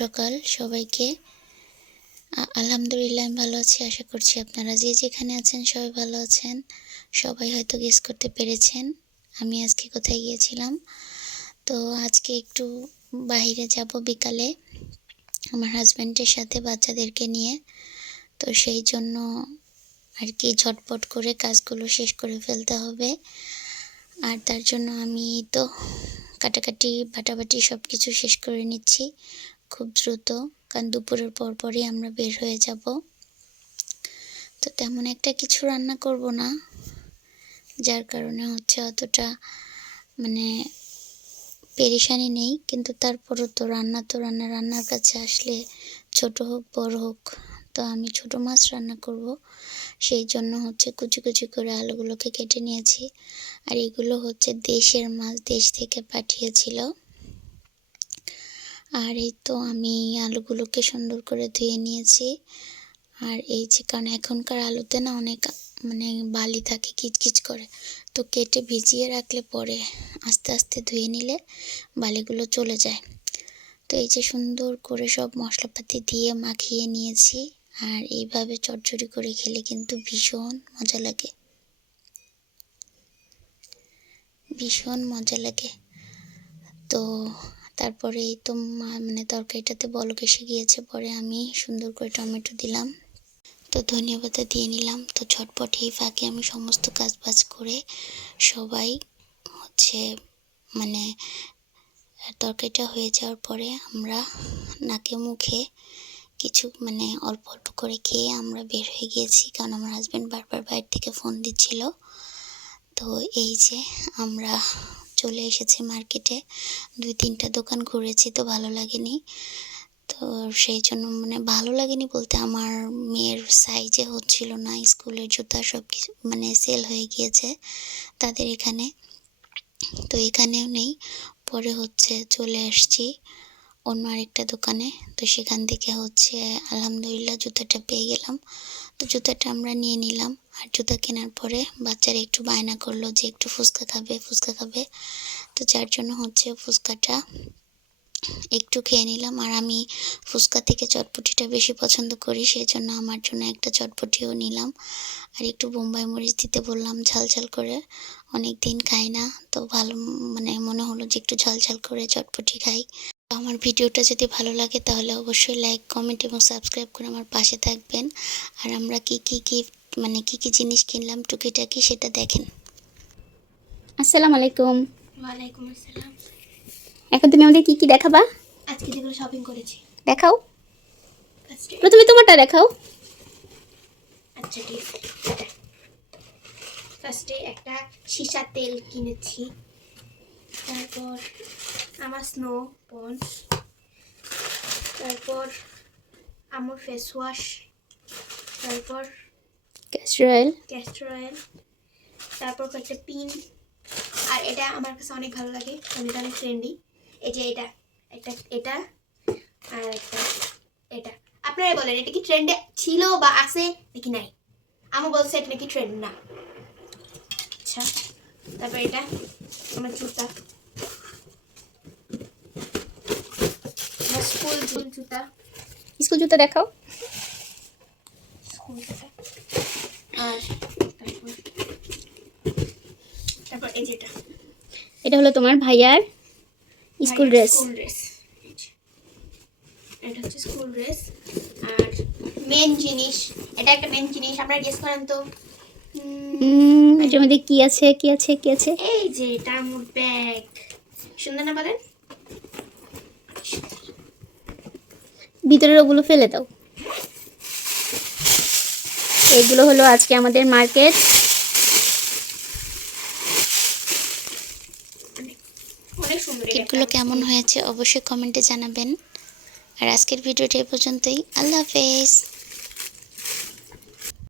সকাল সবাইকে। আলহামদুলিল্লাহ আমি ভালো আছি। আশা করছি আপনারা যে যেখানে আছেন সবাই ভালো আছেন। সবাই হয়তো গেস করতে পেরেছেন আমি আজকে কোথায় গিয়েছিলাম। তো আজকে একটু বাইরে যাব বিকালে আমার হাজব্যান্ডের সাথে, বাচ্চাদেরকে নিয়ে। তো সেই জন্য আর কি ঝটপট করে কাজগুলো শেষ করে ফেলতে হবে। আর তার জন্য আমি তো কাটাকাটি বাটাবাটি সব কিছু শেষ করে নিচ্ছি খুব দ্রুত, কারণ দুপুরের পরপরই আমরা বের হয়ে যাব। তো তেমন একটা কিছু রান্না করব না, যার কারণে হচ্ছে অতটা পেরেশানি নেই। কিন্তু তারপরও তো রান্নার কাছে আসলে ছোট হোক বড় হোক, তো আমি ছোট মাছ রান্না করব। সেই জন্য হচ্ছে কুচি কুচি করে আলুগুলোকে কেটে নিয়েছি। আর এগুলো হচ্ছে দেশের মাছ, দেশ থেকে পাঠিয়েছিল। আর এই তো আমি আলুগুলোকে সুন্দর করে ধুয়ে নিয়েছি। আর এই যে, কারণ এখনকার আলুতে না অনেক বালি থাকে, কিচকিচ করে, তো কেটে ভিজিয়ে রাখলে পরে আস্তে আস্তে ধুয়ে নিলে বালিগুলো চলে যায়। তো এই যে সুন্দর করে সব মশলাপাতি দিয়ে মাখিয়ে নিয়েছি। আর এইভাবে চটচড়ি করে খেলে কিন্তু ভীষণ মজা লাগে, ভীষণ মজা লাগে। তো তারপরে এই তো তরকারিটাতে বলক এসে গিয়েছে, পরে আমি সুন্দর করে টমেটো দিলাম, তো ধনিয়া পাতা দিয়ে নিলাম। তো ঝটপট এই ফাঁকে আমি সমস্ত কাজ বাজ করে সবাই হচ্ছে তরকারিটা হয়ে যাওয়ার পরে আমরা নাকে মুখে কিছু অল্প অল্প করে খেয়ে আমরা বের হয়ে গিয়েছি, কারণ আমার হাজব্যান্ড বারবার বাইরে থেকে ফোন দিচ্ছিল। তো এই যে আমরা চলে এসেছি মার্কেটে। 2-3টা দোকান ঘুরেছি, তো ভালো লাগেনি। তো সেই জন্য ভালো লাগেনি বলতে, আমার মেয়ের সাইজে হচ্ছিল না। স্কুলের জুতা সব কিছু সেল হয়ে গিয়েছে তাদের এখানে, তো এখানেও নেই। পরে হচ্ছে চলে আসছি অন্য আরেকটা দোকানে। তো সেখান থেকে হচ্ছে আলহামদুলিল্লাহ জুতাটা পেয়ে গেলাম। তো জুতাটা আমরা নিয়ে নিলাম। আর জুতা কেনার পরে বাচ্চারা একটু বায়না করলো যে একটু ফুচকা খাবে। তো যার জন্য হচ্ছে ফুচকাটা একটু খেয়ে নিলাম। আর আমি ফুচকা থেকে চটপটিটা বেশি পছন্দ করি, সেই জন্য আমার জন্য একটা চটপটিও নিলাম। আর একটু বোম্বাই মরিচ দিতে বললাম, ঝাল করে। অনেক দিন খাই না, তো ভালো মনে হলো যে একটু ঝাল করে চটপটি খাই। আমার ভিডিওটা যদি ভালো লাগে তাহলে অবশ্যই লাইক, কমেন্ট এবং সাবস্ক্রাইব করে আমার পাশে থাকবেন। আর আমরা কি জিনিস কিনলাম টুকিটাকি সেটা দেখেন। আসসালামু আলাইকুম। ওয়ালাইকুম আসসালাম। এখন তুমি আমাদের কি দেখাবা? আজকে যেগুলো শপিং করেছি দেখাও। প্রথমে তোমারটা দেখাও। আচ্ছা ঠিক আছে। ফার্স্টে একটা সীসা তেল কিনেছি, তারপর আমার স্নো পন্স, তারপর আমার ফেস ওয়াশ, তারপর ক্যাস্টর অয়েল, তারপর একটা পিন। আর এটা আমার কাছে অনেক ভালো লাগে, এটা অনেক ট্রেন্ডি। এই যে এটা আর এটা আপনারাই বলেন এটা কি ট্রেন্ডে ছিল বা আছে নাকি নাই। আমি বলছি এটা নাকি ট্রেন্ড না। আচ্ছা, তারপর এটা আমার জুতা, স্কুল জুতা দেখাও। আর তারপর এই যেটা, এটা হলো তোমার ভাইয়ার স্কুল ড্রেস। এটা হচ্ছে স্কুল ড্রেস। আর মেন জিনিস, এটা একটা মেন জিনিস, আপনারা গেস করেন তো। এটার মধ্যে কি আছে? এই যে টার্মোর ব্যাগ, সুন্দর না বলেন? ভিতরের ওগুলো ফেলে দাও। এগুলো হলো আজকে আমাদের মার্কেট। অনেক সুন্দর। এগুলো কেমন হয়েছে অবশ্যই কমেন্টে জানাবেন। আর আজকের ভিডিওটা এই পর্যন্তই। আল্লাহ হাফেজ।